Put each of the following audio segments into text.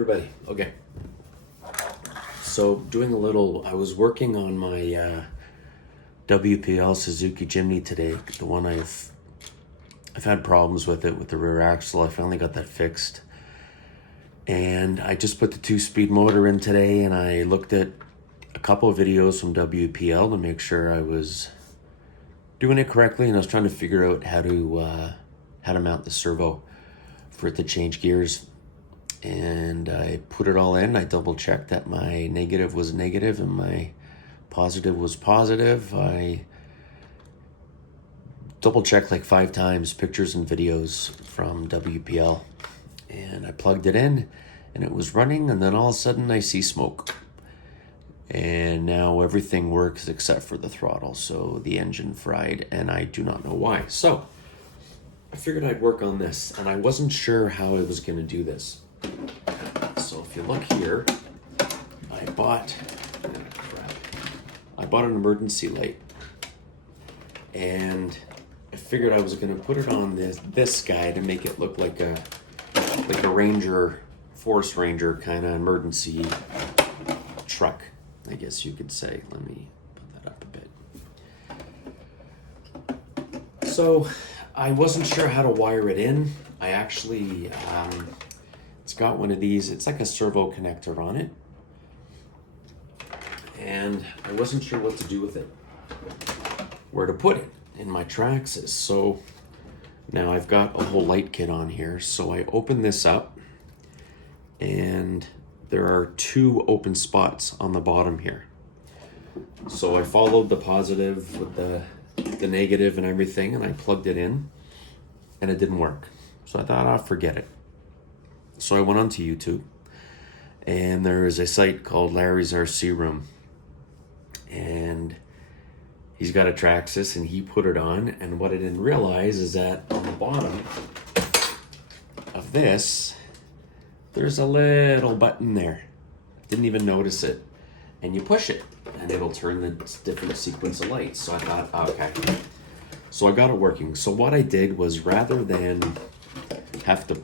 everybody. Okay. So doing a little, I was working on my WPL Suzuki Jimny today. The one I've had problems with it with the rear axle. I finally got that fixed. And I just put the 2-speed motor in today, and I looked at a couple of videos from WPL to make sure I was doing it correctly, and I was trying to figure out how to mount the servo for it to change gears. And I put it all in. I double checked that my negative was negative and my positive was positive. I double checked like 5 times, pictures and videos from WPL, and I plugged it in and it was running, and then all of a sudden I see smoke. And now everything works except for the throttle, so the engine fried, and I do not know why. So I figured I'd work on this, and I wasn't sure how I was going to do this. So if you look here, I bought an emergency light, and I figured I was going to put it on this guy to make it look like a ranger, forest ranger kind of emergency truck, I guess you could say. Let me put that up a bit. So I wasn't sure how to wire it in. I actually, it's got one of these, it's like a servo connector on it. And I wasn't sure what to do with it, where to put it in my Traxxas. So now I've got a whole light kit on here. So I open this up, and there are 2 open spots on the bottom here. So I followed the positive with the negative and everything, and I plugged it in, and it didn't work. So I thought, I'll forget it. So I went onto YouTube, and there is a site called Larry's RC Room, and he's got a Traxxas, and he put it on, and what I didn't realize is that on the bottom of this, there's a little button there. Didn't even notice it. And you push it, and it'll turn the different sequence of lights. So I thought, okay. So I got it working. So what I did was, rather than have to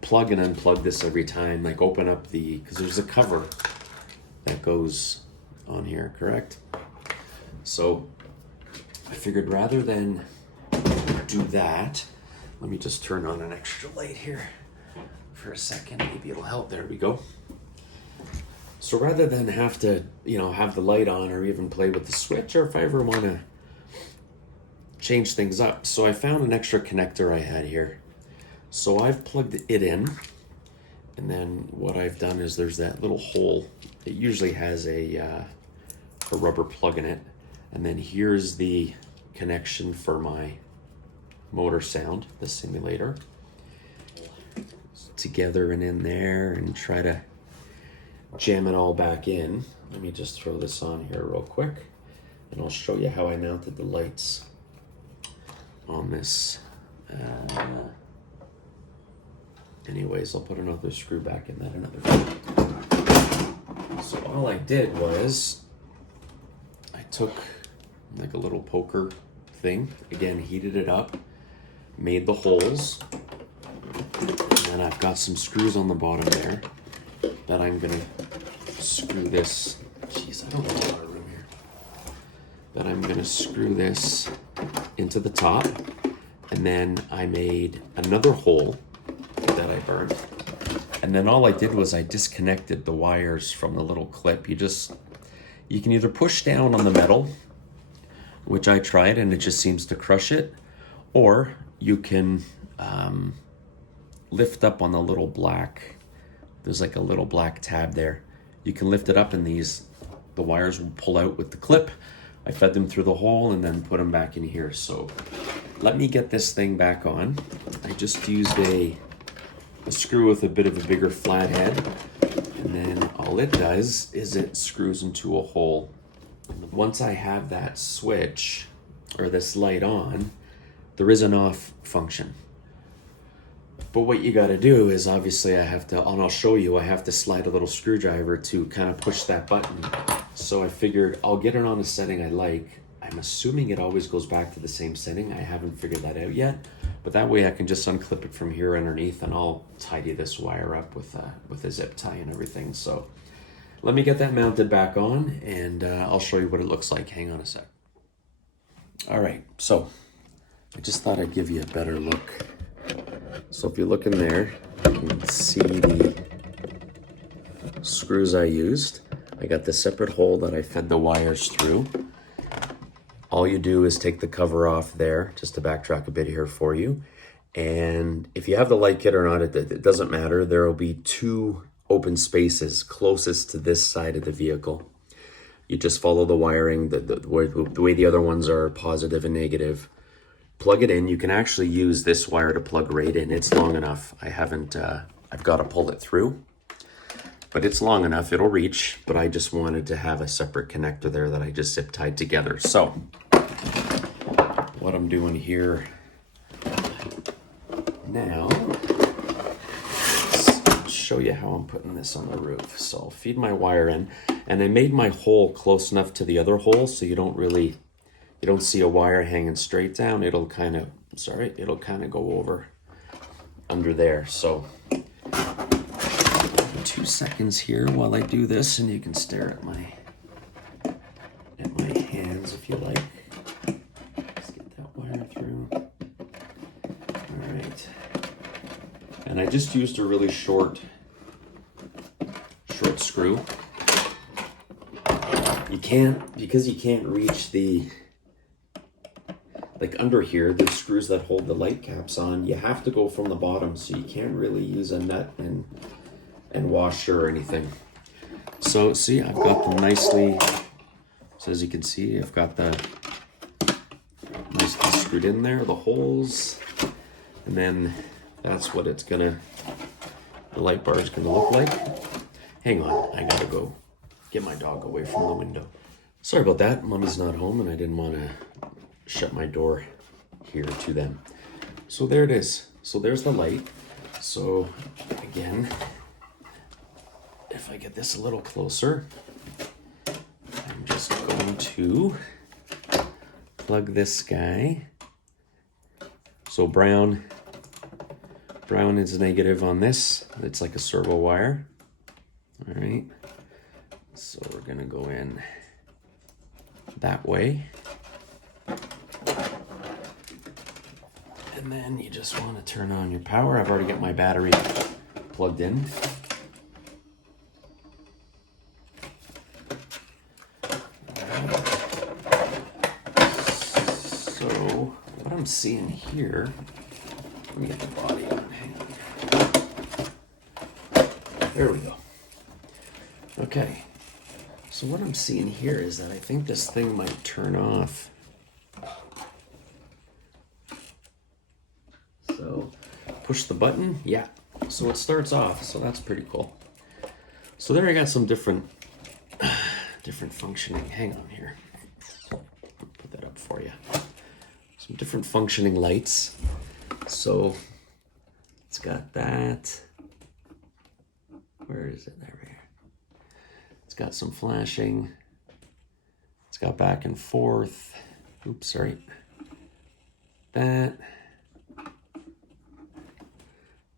plug and unplug this every time, like open up because there's a cover that goes on here, correct? So I figured rather than do that, let me just turn on an extra light here for a second. Maybe it'll help. There we go. So rather than have to, have the light on or even play with the switch, or if I ever want to change things up. So I found an extra connector I had here. So I've plugged it in, and then what I've done is there's that little hole. It usually has a rubber plug in it. And then here's the connection for my motor sound, the simulator. Together and in there, and try to jam it all back in. Let me just throw this on here real quick, and I'll show you how I mounted the lights on this. Anyways, I'll put another screw back in that another time. So all I did was I took like a little poker thing, again, heated it up, made the holes, and I've got some screws on the bottom there that I'm gonna screw this. Jeez, I don't have a lot of room here. That I'm gonna screw this into the top, and then I made another hole that I burned. And then all I did was I disconnected the wires from the little clip. You can either push down on the metal, which I tried and it just seems to crush it, or you can lift up on the little black, there's like a little black tab there. You can lift it up, and the wires will pull out with the clip. I fed them through the hole and then put them back in here. So let me get this thing back on. I just used a screw with a bit of a bigger flathead, and then all it does is it screws into a hole. Once I have that switch or this light on, there is an off function. But what you got to do is, obviously I have to, and I'll show you, I have to slide a little screwdriver to kind of push that button. So I figured I'll get it on a setting I like. I'm assuming it always goes back to the same setting. I haven't figured that out yet, But that way I can just unclip it from here underneath, and I'll tidy this wire up with a zip tie and everything. So let me get that mounted back on, and I'll show you what it looks like. Hang on a sec. All right, so I just thought I'd give you a better look. So if you look in there, you can see the screws I used. I got the separate hole that I fed the wires through. All you do is take the cover off there, just to backtrack a bit here for you. And if you have the light kit or not, it doesn't matter. There will be 2 open spaces closest to this side of the vehicle. You just follow the wiring, the way the other ones are positive and negative. Plug it in. You can actually use this wire to plug right in. It's long enough. I've got to pull it through, but it's long enough. It'll reach, but I just wanted to have a separate connector there that I just zip tied together. So what I'm doing here now, let's show you how I'm putting this on the roof. So I'll feed my wire in, and I made my hole close enough to the other hole so you don't see a wire hanging straight down. It'll kind of go over under there. So 2 seconds here while I do this, and you can stare at my hands if you like. Let's get that wire through. All right. And I just used a really short screw. Because you can't reach the, like under here, the screws that hold the light caps on, you have to go from the bottom, so you can't really use a nut and washer or anything. So see, I've got them nicely, so as you can see, I've got the nicely screwed in there, the holes, and then that's what the light bar is gonna look like. Hang on, I gotta go get my dog away from the window. Sorry about that, Mommy's not home and I didn't want to shut my door here to them. So there it is. So there's the light. So again, if I get this a little closer, I'm just going to plug this guy. So brown is negative on this. It's like a servo wire. All right. So we're gonna go in that way. And then you just want to turn on your power. I've already got my battery plugged in. So what I'm seeing here, let me get the body on. Hang on. There we go. Okay. So what I'm seeing here is that I think this thing might turn off. So push the button, yeah. So it starts off, so that's pretty cool. So there I got some different functioning. Hang on here. Put that up for you. Some different functioning lights. So it's got that. Where is it? There we are. It's got some flashing. It's got back and forth. Oops, sorry. That.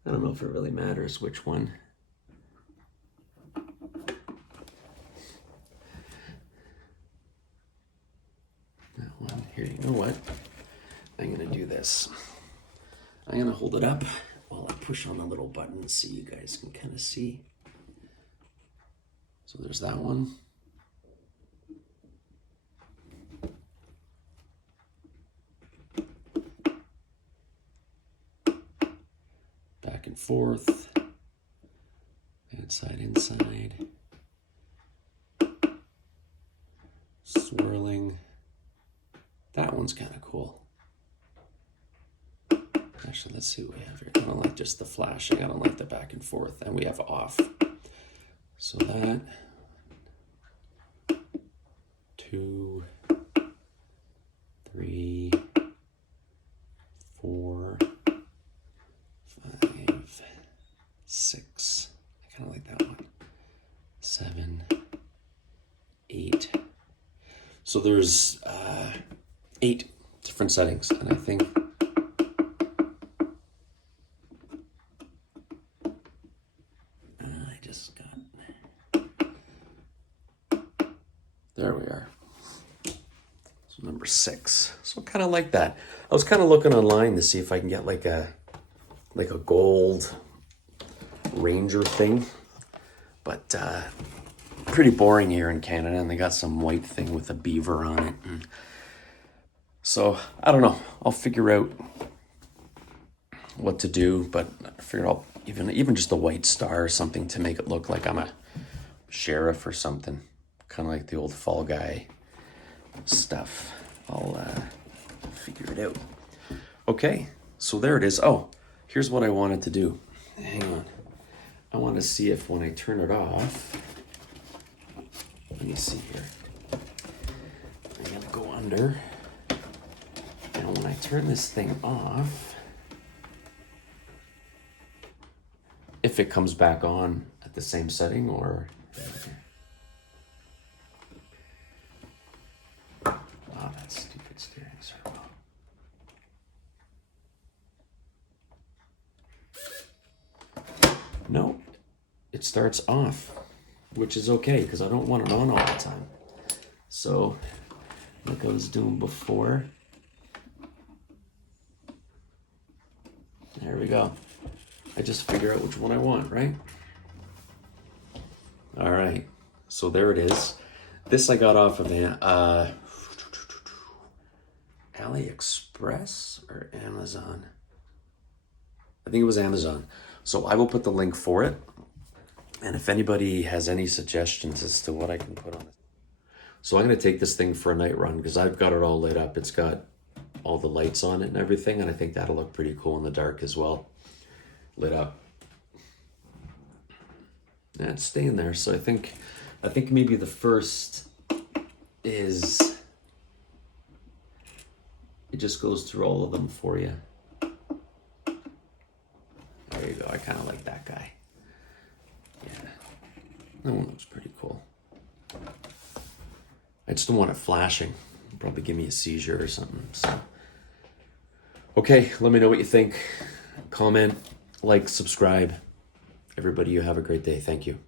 I don't know if it really matters which one. That one. Here, you know what? I'm gonna do this. I'm gonna hold it up while I push on the little button so you guys can kind of see. So there's that one. Back and forth. Outside, inside. Swirling. That one's kind of cool. Actually, let's see what we have here. I don't like just the flashing. I don't like the back and forth. And we have off. So that. 2, 3, 4, 5, 6. I kind of like that one. 7, 8. So there's 8 different settings, and I think number 6. So kind of like that. I was kind of looking online to see if I can get like a gold Ranger thing, but pretty boring here in Canada, and they got some white thing with a beaver on it. And so I don't know. I'll figure out what to do, but I figured I'll even just a white star or something to make it look like I'm a sheriff or something, kind of like the old Fall Guy stuff. I'll figure it out. Okay, so there it is. Oh, here's what I wanted to do. Hang on. I want to see if when I turn it off, let me see here. I'm going to go under. And when I turn this thing off, if it comes back on at the same setting or... Wow, that stupid steering servo. No, it starts off, which is okay because I don't want it on all the time. So, like I was doing before. There we go. I just figure out which one I want, right? All right, so there it is. This I got off of AliExpress or Amazon. I think it was Amazon. So I will put the link for it. And if anybody has any suggestions as to what I can put on it. So I'm going to take this thing for a night run because I've got it all lit up. It's got all the lights on it and everything. And I think that'll look pretty cool in the dark as well. Lit up. Yeah, it's staying there. So I think maybe the first is... It just goes through all of them for you. There you go. I kind of like that guy. Yeah. That one looks pretty cool. I just don't want it flashing. It'll probably give me a seizure or something. So, okay, let me know what you think. Comment, like, subscribe. Everybody, you have a great day. Thank you.